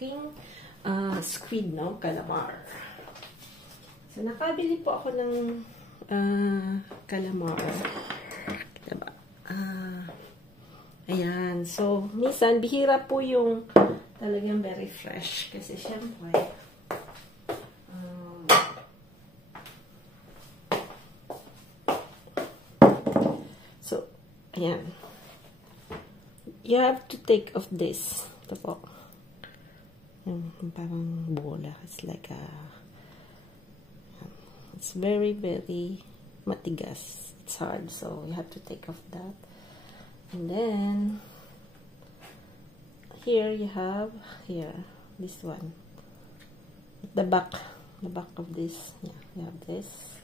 aking squid, no? Calamar. So, nakabili po ako ng calamar. Diba? Ayan. So, minsan, bihira po yung talagang very fresh. Kasi, syempre, so, ayan. You have to take off this. Ito po. Yung parang bola. It's like a it's very, very matigas. It's hard, so you have to take off that. And then, here you have, this one. The back of this. Yeah, you have this.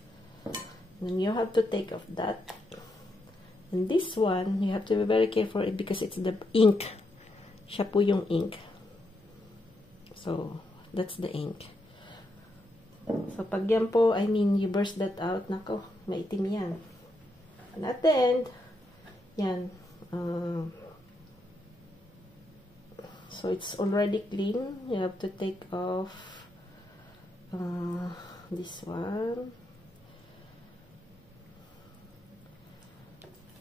And you have to take off that. And this one, you have to be very careful because it's the ink. Siya po yung ink. So, that's the ink. So, pag yan po, I mean, you burst that out, nako, maitim yan. And at the end, yan. So, it's already clean. You have to take off this one.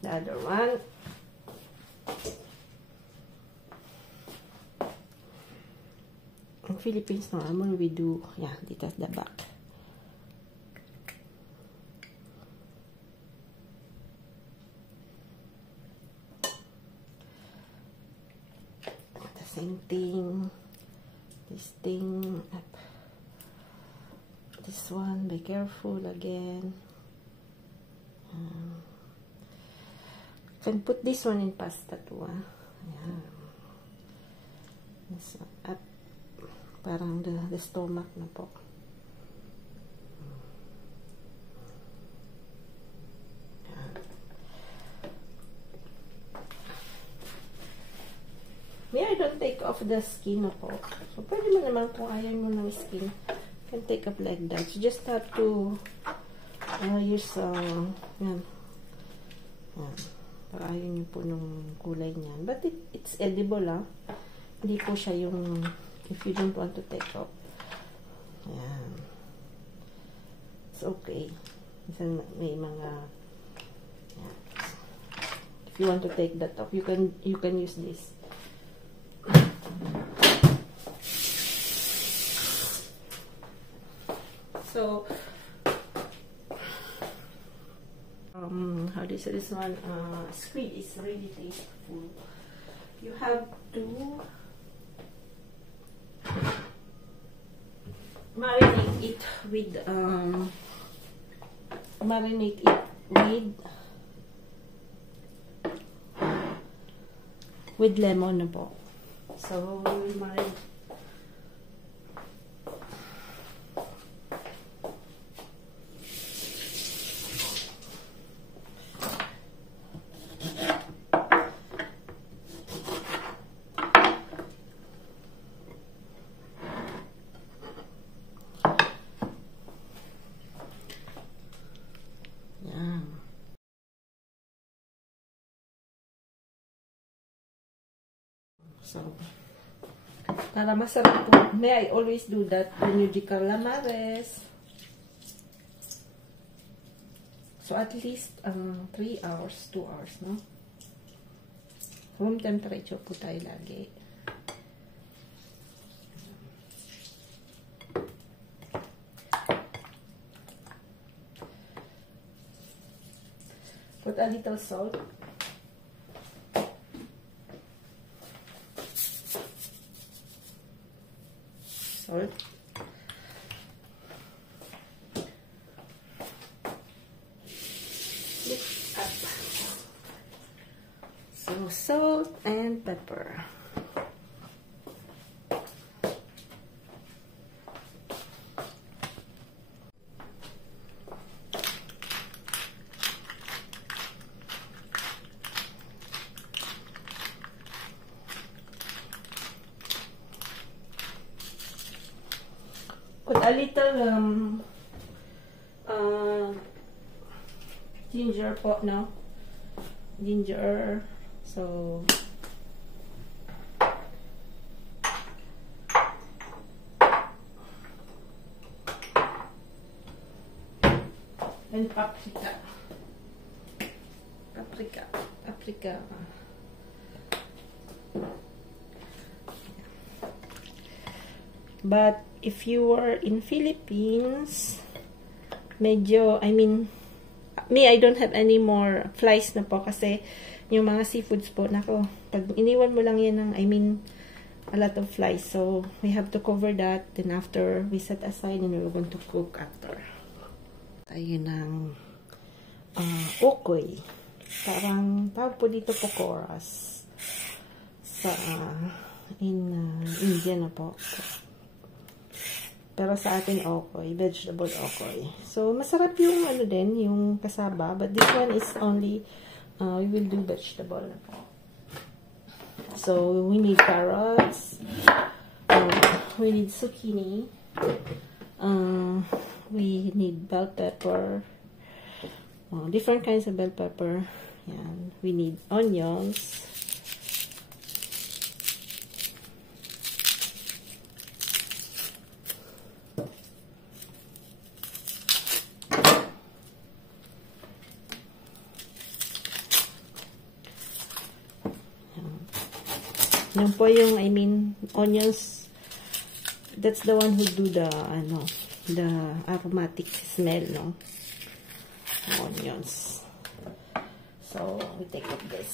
The other one. In Philippines, normally we do, yeah, dito at the back. The same thing. This thing, up. This one, be careful again. You can put this one in pasta too, yeah. This one, up. Parang the stomach na po. May I don't take off the skin na po. So, pwede mo naman kung ayaw mo ng skin, you can take off like that. You just have to use, yan. Para ayaw nyo po ng kulay niyan. But it's edible, Hindi po siya yung if you don't want to take off. Ayan. It's okay. Minsan may mga ayan. If you want to take that off, you can use this. So how do you say this one? Squid is really tasteful. You have to marinate it with lemon na po. So, we'll marinate. So, para masarap po, may I always do that when you do calamares. So, at least 3 hours, 2 hours, no? Room temperature po tayo lagi. Put a little salt. Salt. Mix up. So, salt and pepper. Put a little ginger po, no? Ginger. So And paprika. Paprika. But if you are in Philippines, medyo, I mean, me, I don't have any more flies na po kasi yung mga seafoods po, nako, pag iniwan mo lang yan ng, I mean, a lot of flies. So, we have to cover that. Then after, we set aside and we're going to cook after. Tayo ng okoy. Parang, tawag po dito pokoras. Sa, in India na po. Pero sa atin, okoy. Vegetable okoy. So, masarap yung, ano din, yung kasaba. But this one is only, we will do vegetable na po. So, we need carrots. We need zucchini. We need bell pepper. Different kinds of bell pepper. Yan. We need onions. Yan po yung, I mean, onions. That's the one who do the, the aromatic smell, no? Onions. So, we take up this.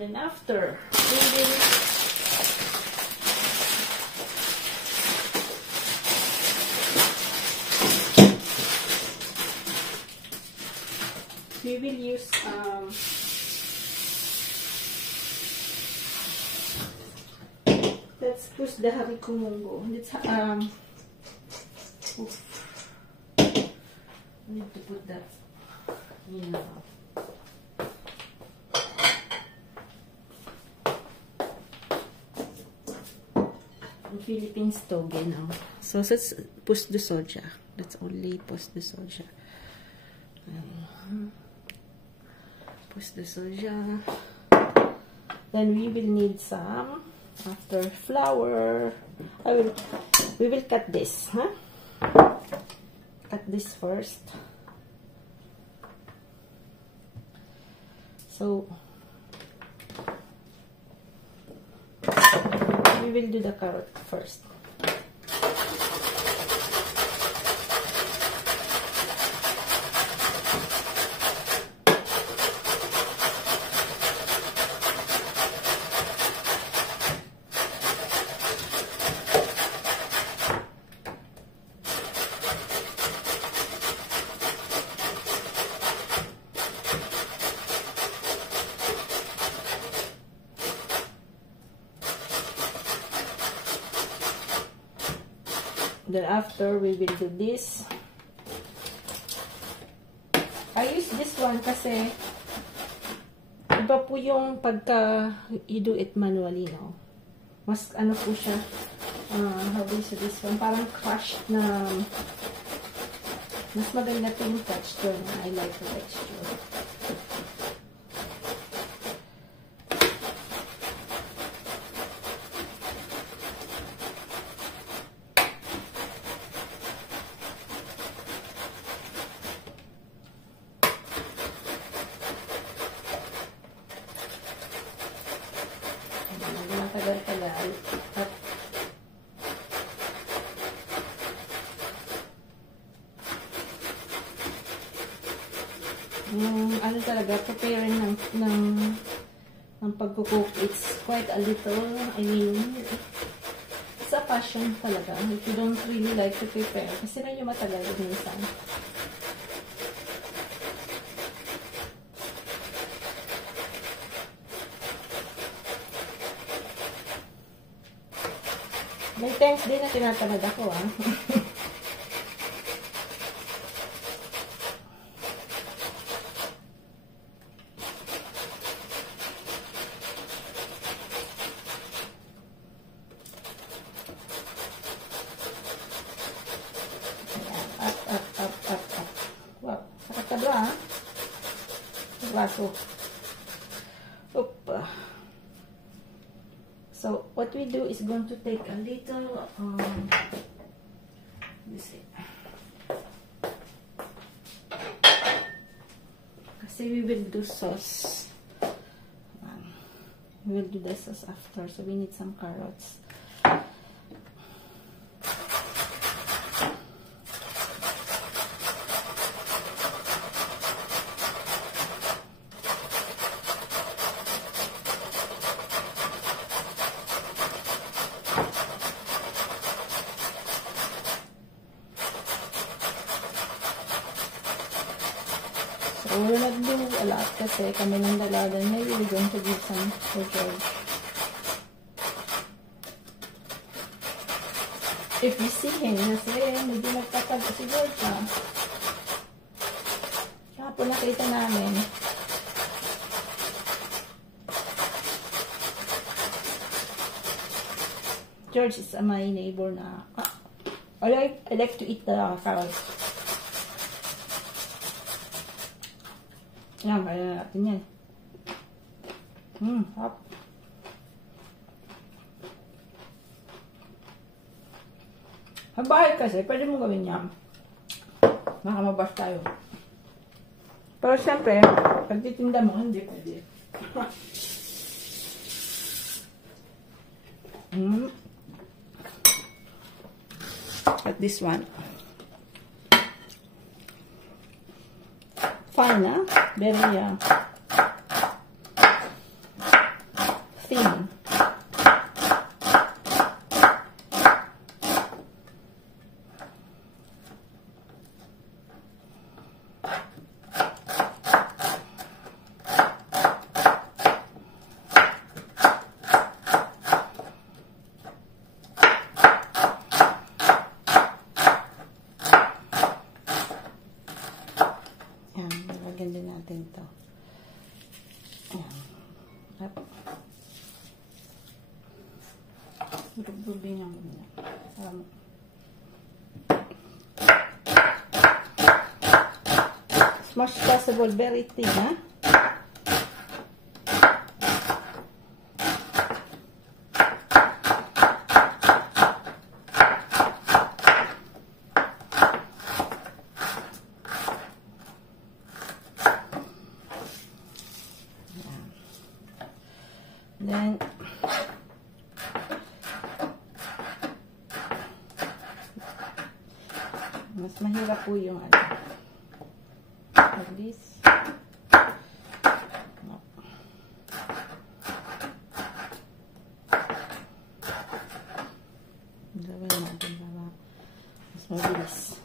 Then after, we will use, let's push the haricot munggo. Let's, I need to put that in Philippines toge now. So let's push the soja. Let's only push the soja. Push the soja. Then we will need some after flour. We will cut this, huh? Cut this first. So we will do the carrot first. Then after, we will do this. I use this one kasi iba po yung pagka you do it manually, no? Mas ano po siya, how do you say this one? Parang crushed na, mas maganda po yung texture na. I like the texture. Tagal-tagal. At yung ano talaga, preparing ng pagkukook, it's quite a little, I mean, it's a passion talaga. If you don't really like to prepare, kasi medyo matagal minsan. May times din na tinatamad ako, ah. Up. Wow, sakit ka ba, ah? Waso. Opa. So, what we do is going to take a little You see. Kasi we will do sauce. We will do the sauce after. So we need some carrots. So we're not doing a lot kasi kami ng dalaga. Maybe we're going to give some for George. If you see him, kasi hindi nagtatago si George ha. Kapag nakita namin. George is my neighbor na. I like to eat the carrots. Yan, kaya natin yan. Hop. Sa bahay kasi, pwede mo gawin yan. Makamabas tayo. Pero syempre, pag titinda mo, hindi pwede. At this one. Fine, huh? Very thin. Din natin to. Ayan. Rububin ang muna. As much as possible, very thin, ha? Then, mas mahirap po yung ano. Like this. Gawin natin para mas mabilis.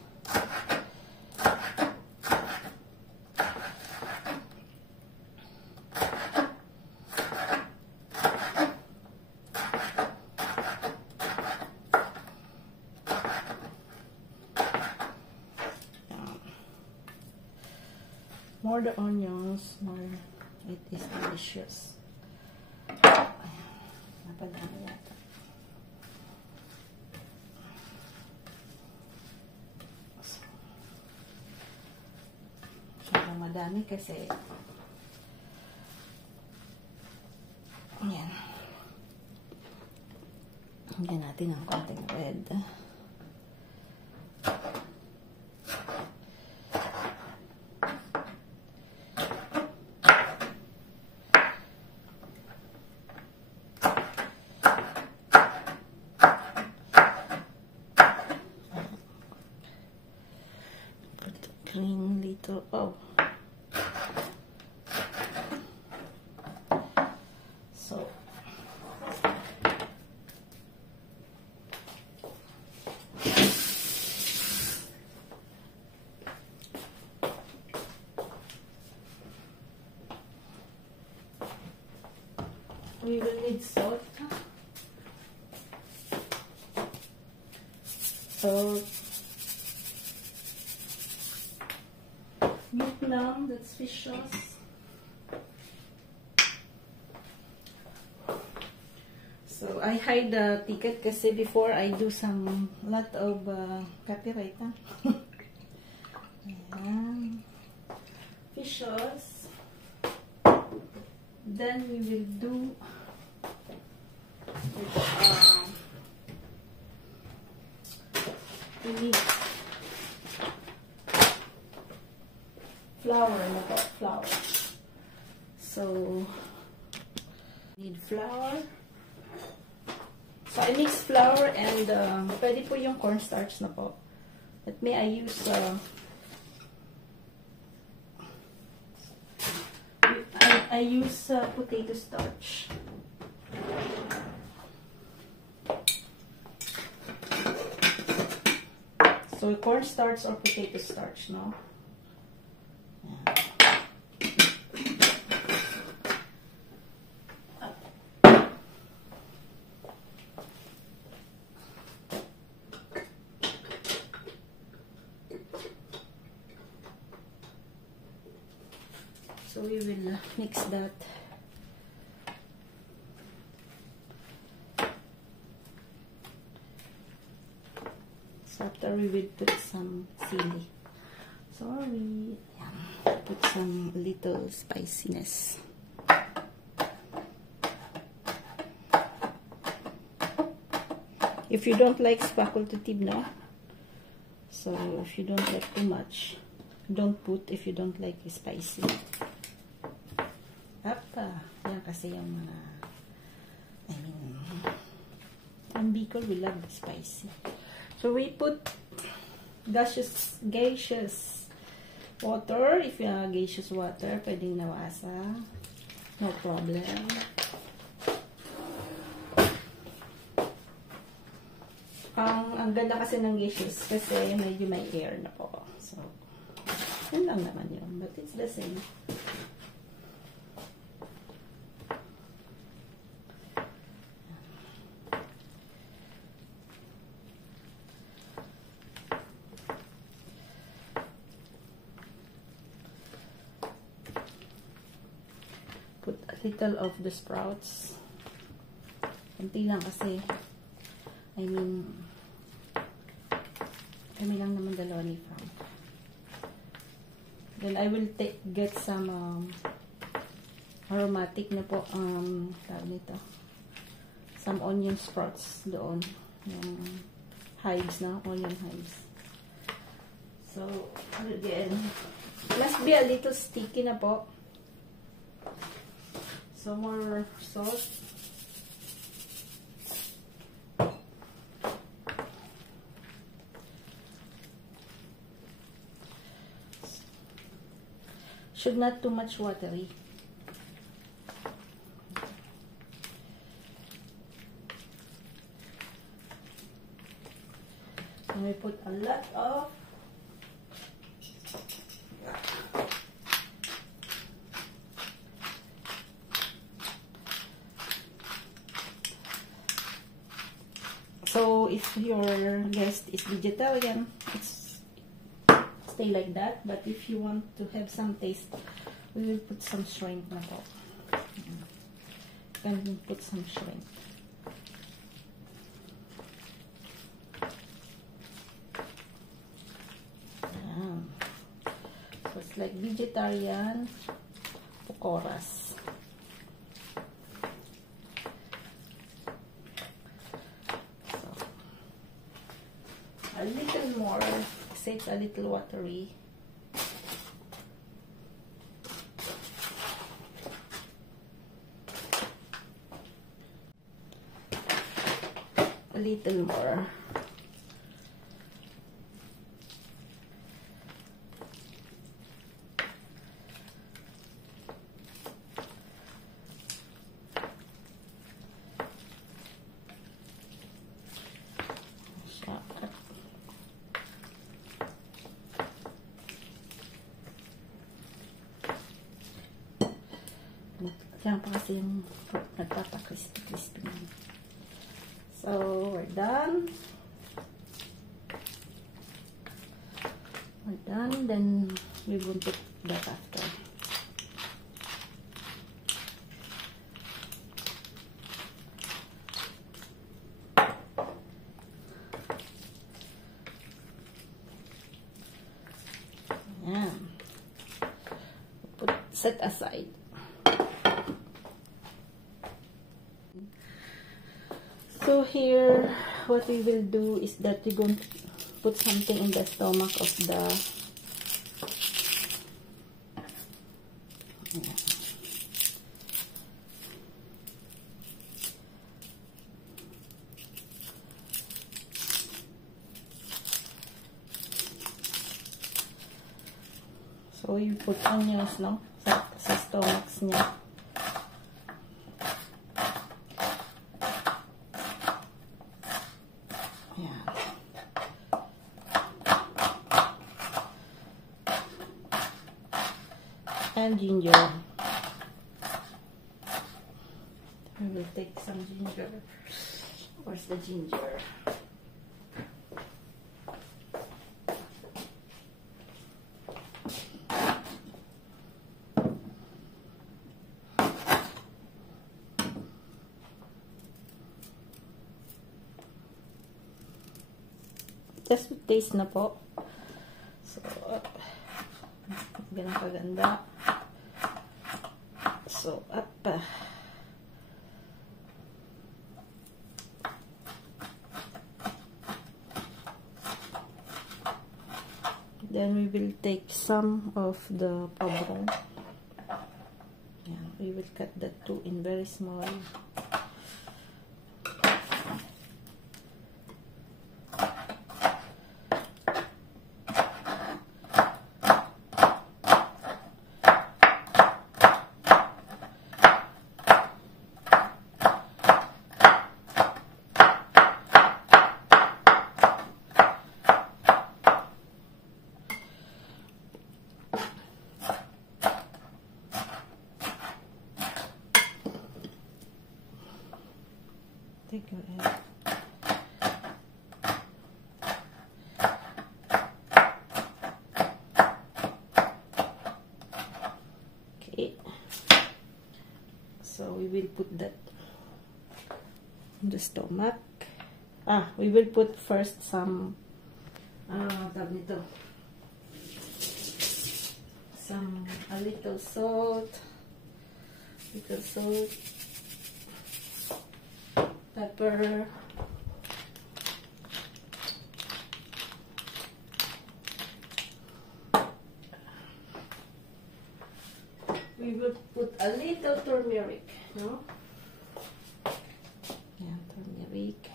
More the onions, more it is delicious. Napadami yata. Sobrang madami kasi ayan. Hinggan natin ang konting red. Green little, oh. So, we will need salt. Salt. Vietnam, that's fish sauce. So I hide the ticket kasi before I do some lot of copyright. Ayan. Fish sauce. Then we will do we need flour. Flour. So, need flour. So, I mix flour and pwede po yung cornstarch na po. Let me, I use potato starch. So, cornstarch or potato starch, no? So we will mix that. So after we will put some chili. So we put some little spiciness. If you don't like facultative, no? So if you don't like too much, don't put if you don't like spicy. Yan kasi yung mga, ang Bicol, we love spicy. So we put gaseous water. If you have gaseous water, pwedeng nawasa. No problem. Ang ganda kasi ng gaseous kasi medyo may air na po. So, yun lang naman yun. But it's the same. Put a little of the sprouts. Kunti lang kasi, kami lang naman dalawa ni Frank. Then I will get some aromatic na po, tawag nito, some onion sprouts doon, yung hives na, onion hives. So again, must be a little sticky na po. So more salt. Should not too much watery. And we put a lot of so if your guest is vegetarian, stay like that. But if you want to have some taste, we will put some shrimp na po. You can put some shrimp. So it's like vegetarian pakoras. A little more, kasi it's a little watery. A little more. Kaya pa kasi yung nagpapa-crispy naman. So, we're done. We're done. Then, we will put that after. Ayan. Set aside. So here, what we will do is that we're going to put something in the stomach of the so you put onions, no? Sa stomachs niya. Ayan. And ginger. I will take some ginger. Where's the ginger? Just to taste na po. So, ganun kaganda. So, up. Then we will take some of the pabrong. Yeah, we will cut that too in very small. Take your egg. Okay. So we will put that in the stomach. We will put first some a little salt, pepper, we will put a little turmeric, no? Yeah, turmeric.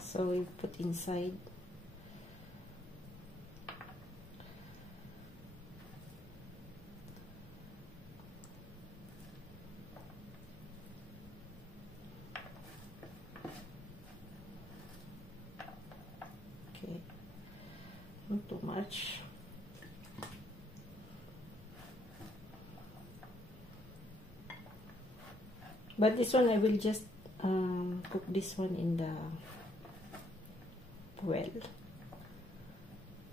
So we put inside. Okay, not too much. But this one I will just cook this one in the well.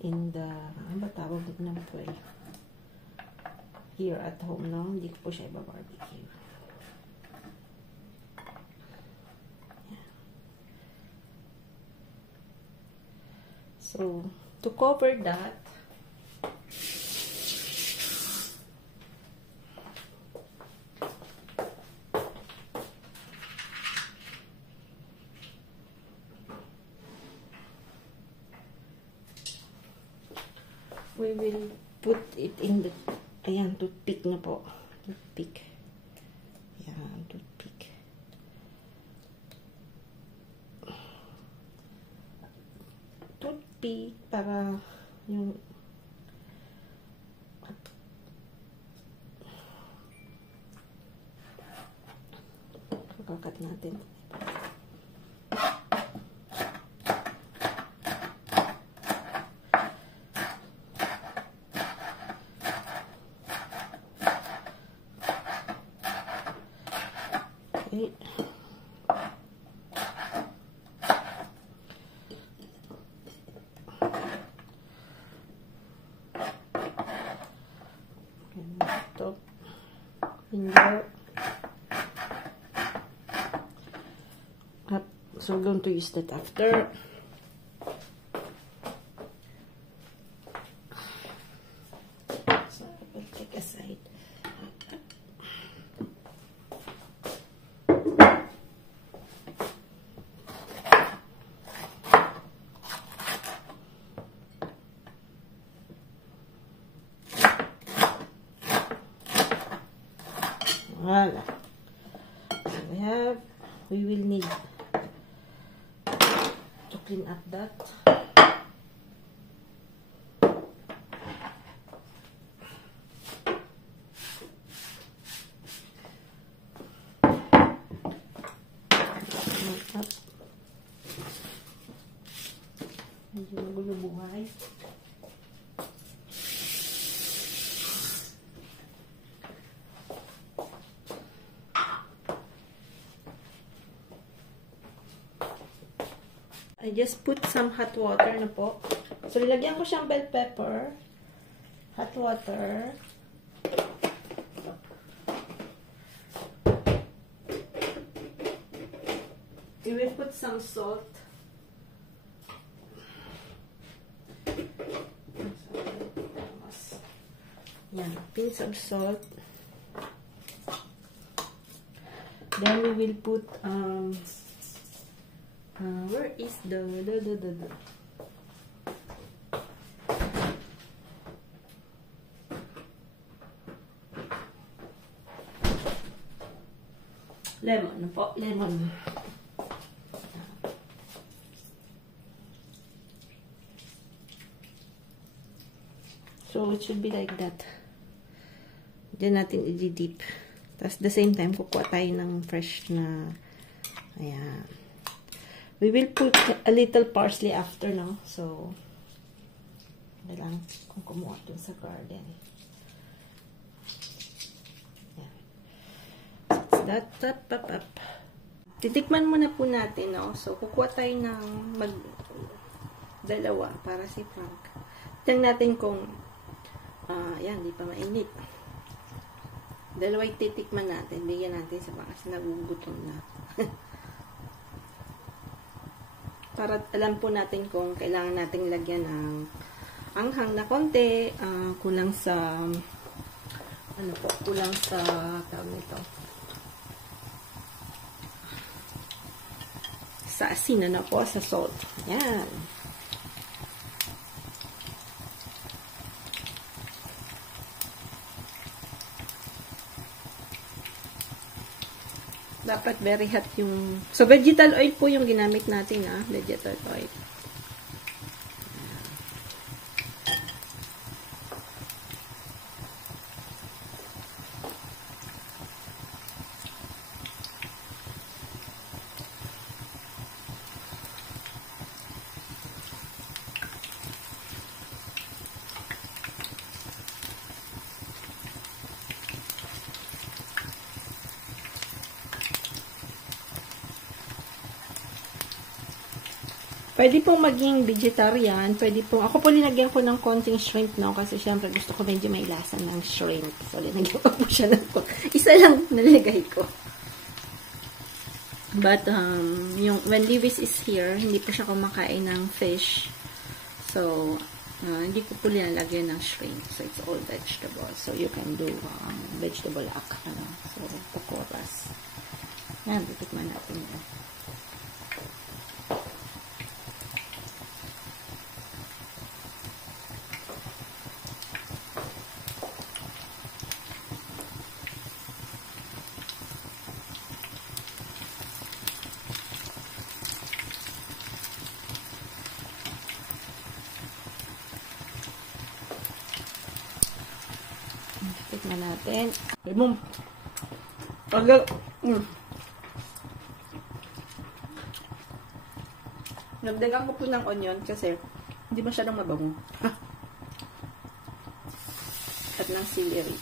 In the, ano ba tawag ng well? Here at home, no? Hindi ko po siya iba-barbecue. Yeah. So, to cover that, we will put it in the, ayan, toothpick na po. Toothpick. Ayan, toothpick. Toothpick para yung kakat natin. Okay. Ito. Finger. Up. So, we're going to use that after. So, I will take aside. Voila. We will need to clean up that. Medyo magulo buhay. I just put some hot water na po. So, nilagyan ko siyang bell pepper. Hot water. We will put some salt. Yan, pinch of salt. Then we will put where is the lemon po, lemon. So it should be like that. Diyan natin i-dip. Tapos the same time kukuha tayo ng fresh na ayan. We will put a little parsley after, no? So, lang kung kumuha dun sa garden. Ayan. So, that up. Titikman muna po natin, no? So, kukuha tayo ng dalawa para si Frank. Tingnan natin kung ayan, di pa mainit. Dalawa titikman natin. Bigyan natin sa mga kasi nagugutom na. Para alam po natin kung kailangan nating lagyan ng anghang na konti, kulang sa kulang sa tawag nito. Sa asin na po, sa salt. Yan. Dapat very hot yung... So, vegetal oil po yung ginamit natin, vegetal oil. Pwede pong maging vegetarian, pwede pong, ako po linagyan ko ng konting shrimp, no? Kasi syempre gusto ko medyo may lasa ng shrimp. So, linagyan ko po siya ng isa lang nalagay ko. But, when Lewis is here, hindi po siya kumakain ng fish. So, hindi ko po linalagyan ng shrimp. So, it's all vegetable. So, you can do vegetable so, pakoras. Yan, titikman natin yan. Tikman natin. Boom. Nagdagan ko po ng onion kasi hindi masyadong mabango. At ng celery.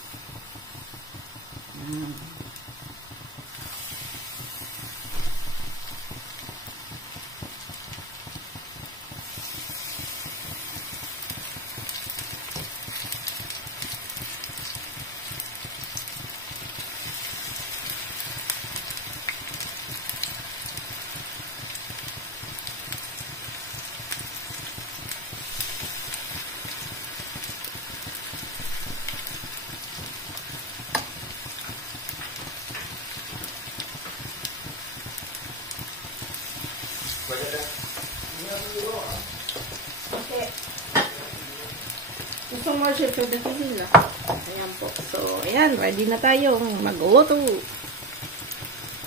so much for the vanilla. Ayan po. So, ayan. Ready na tayong mag-luto.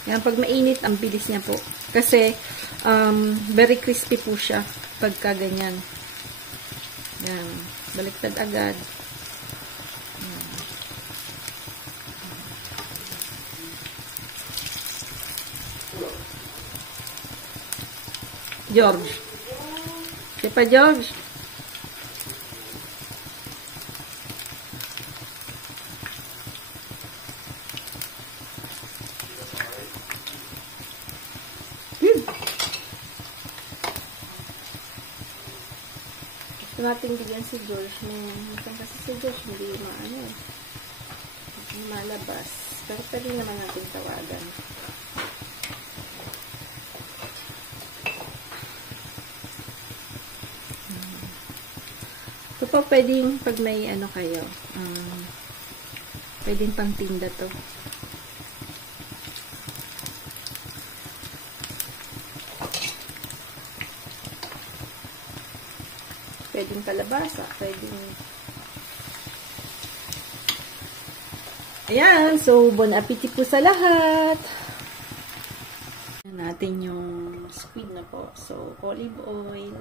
Ayan, pag mainit, ang bilis niya po. Kasi, very crispy po siya pagka ganyan. Ayan. Baliktad agad. Ayan. George. Siya pa, George. Gusto natin bigyan si George kasi si George hindi malabas. Pero pwede naman natin tawagan. Ito po pwedeng pag may kayo, pwedeng pang tinda to. Pwedeng kalabasa, pwedeng... Ayan, so bon appetit po sa lahat. Ayan natin yung squid na po. So, olive oil.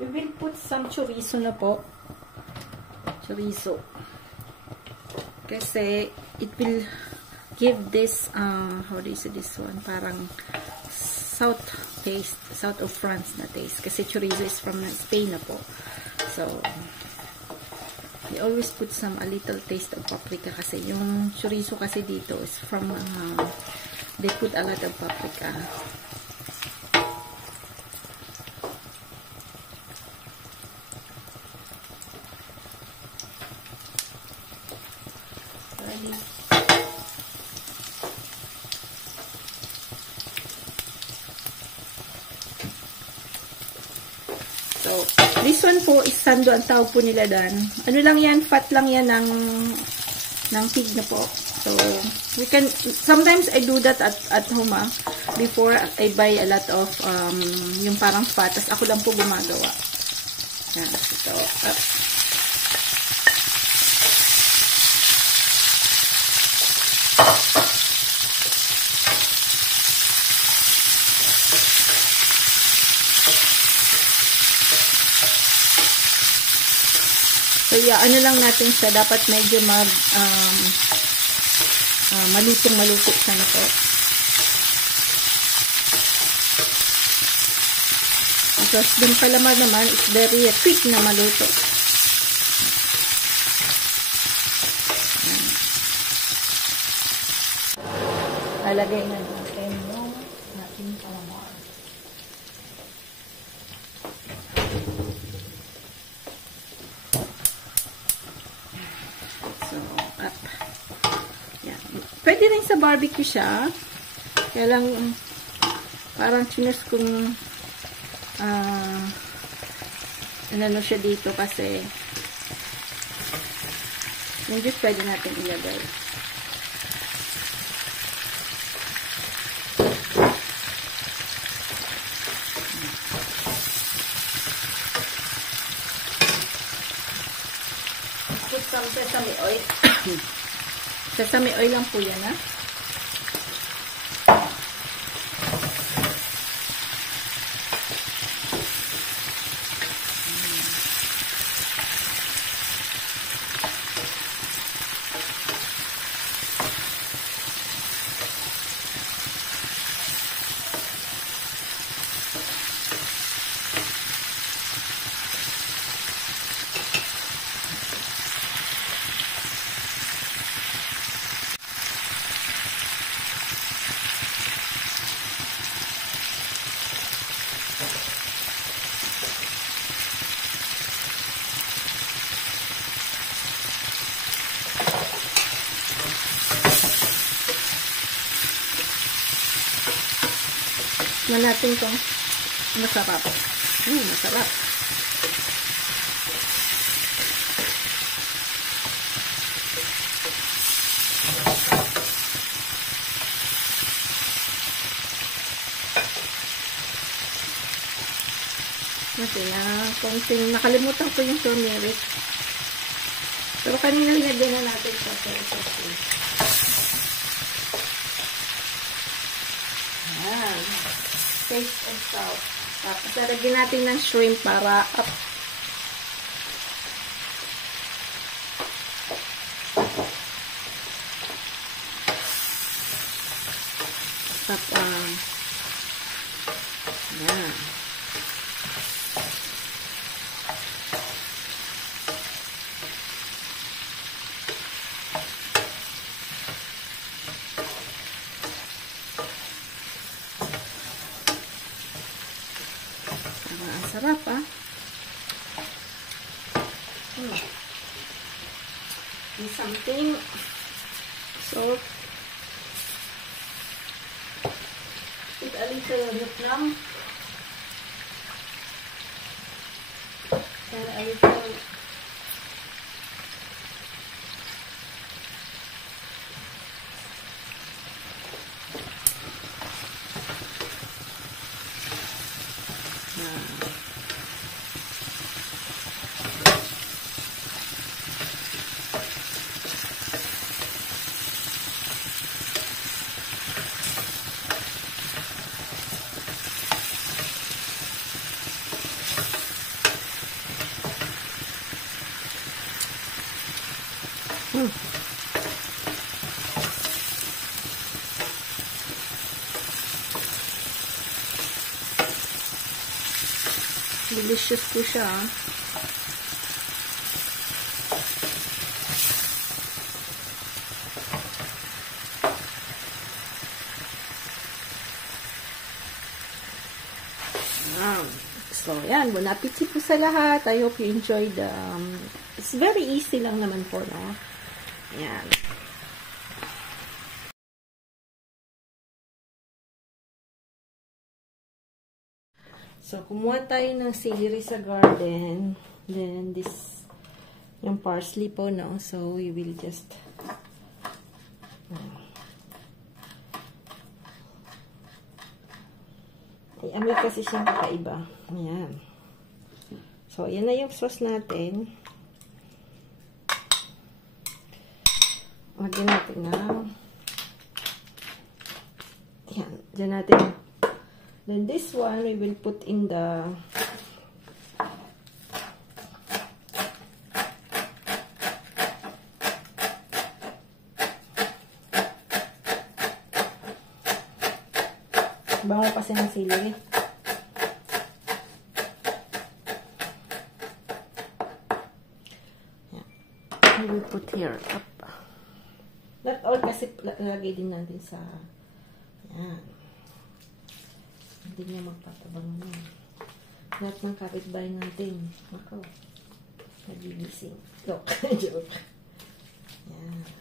We will put some chorizo na po. Chorizo. Kasi, it will give this, how do you say this one? Parang south taste, south of France na taste. Kasi chorizo is from Spain na po. So, we always put a little taste of paprika kasi yung chorizo kasi dito is from, they put a lot of paprika. So, this one po is sando ang tawag po nila dan. Ano lang yan, fat lang yan ng pig na po. So, we can, sometimes I do that at home before I buy a lot of yung parang fat. Tas ako lang po gumagawa. Yan, ito. So, ano lang natin siya. Dapat medyo malutong-maluto siya na po. Because dun pala naman, it's very quick na maluto. Lalagay na natin yung ating calamari. Pwede rin sa barbecue siya. Kaya lang, parang chinos kung ano siya dito kasi yung juice pwede natin ilagay. Put some sesame oil. Sesame oil lang po yan, ha? Tignan natin kung masarap. Masarap. natin konting nakalimutan ko yung turmeric. Pero kanina nilagyan na natin sa sauce. Ayan. Taste of salt. Tapos lagyan natin ng shrimp para up. Ayan. Ang sarap And something salt. With a little Vietnam. And a little delicious po siya. So, yan. Bon appetit po sa lahat. I hope you enjoyed. It's very easy lang naman po, no? Yan. So, kumuha tayo ng celery sa garden. Then, this, yung parsley po, no? So, we will just, amoy kasi siyang kakaiba. Ayan. So, ayan na yung sauce natin. Lagyan natin na. Ayan. Diyan natin. Then this one, we will put in the bango kasi ng celery. Yeah. We will put here up. Not all kasi lagay din natin sa yan. Hindi niya magpatabang na. Lahat ng kapitbahay natin. Ako. Nagigising. Joke. Joke. Yan.